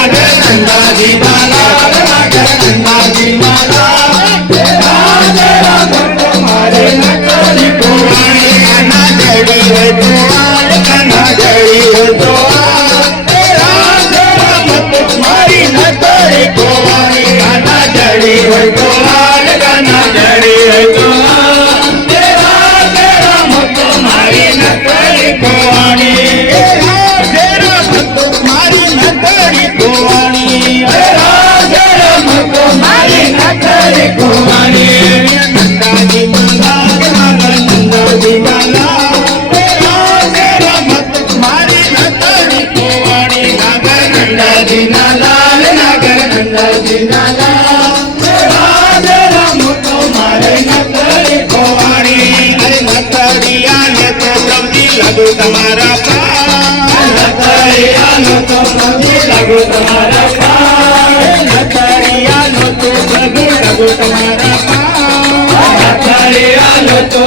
नागर नंदाजी लाल नागर नंदाजी लाल तेरा तुम्हारे नकली पुराणी कान्हा जड़ी है तुम्हारे कान्हा जड़ी है तेरा मत तुम्हारी नकली पुराणी कान्हा जड़ी है तुम्हारे कान्हा जड़ी है तेरा मत तुम्हारी नकली पुराणी तेरा मत तुम्हारी नकली पुराणी तेरा मत तुम्हारी नकली पुराणी नंदाजी लाल नागर नंदाजी लाल तेरा मत तुम्हारी नकली पुराणी नागर नंदाजी लाल नागर नंदाजी लाल तेरा मत तुम्हारे नकली पुराणी अरे नकली आले तो प्रभु लगो तुम्हारा नकली आलो तो प्रभु लगो तुम्हारा नकली आलो तो प्रभु लगो तुम्हारा नकली आलो तो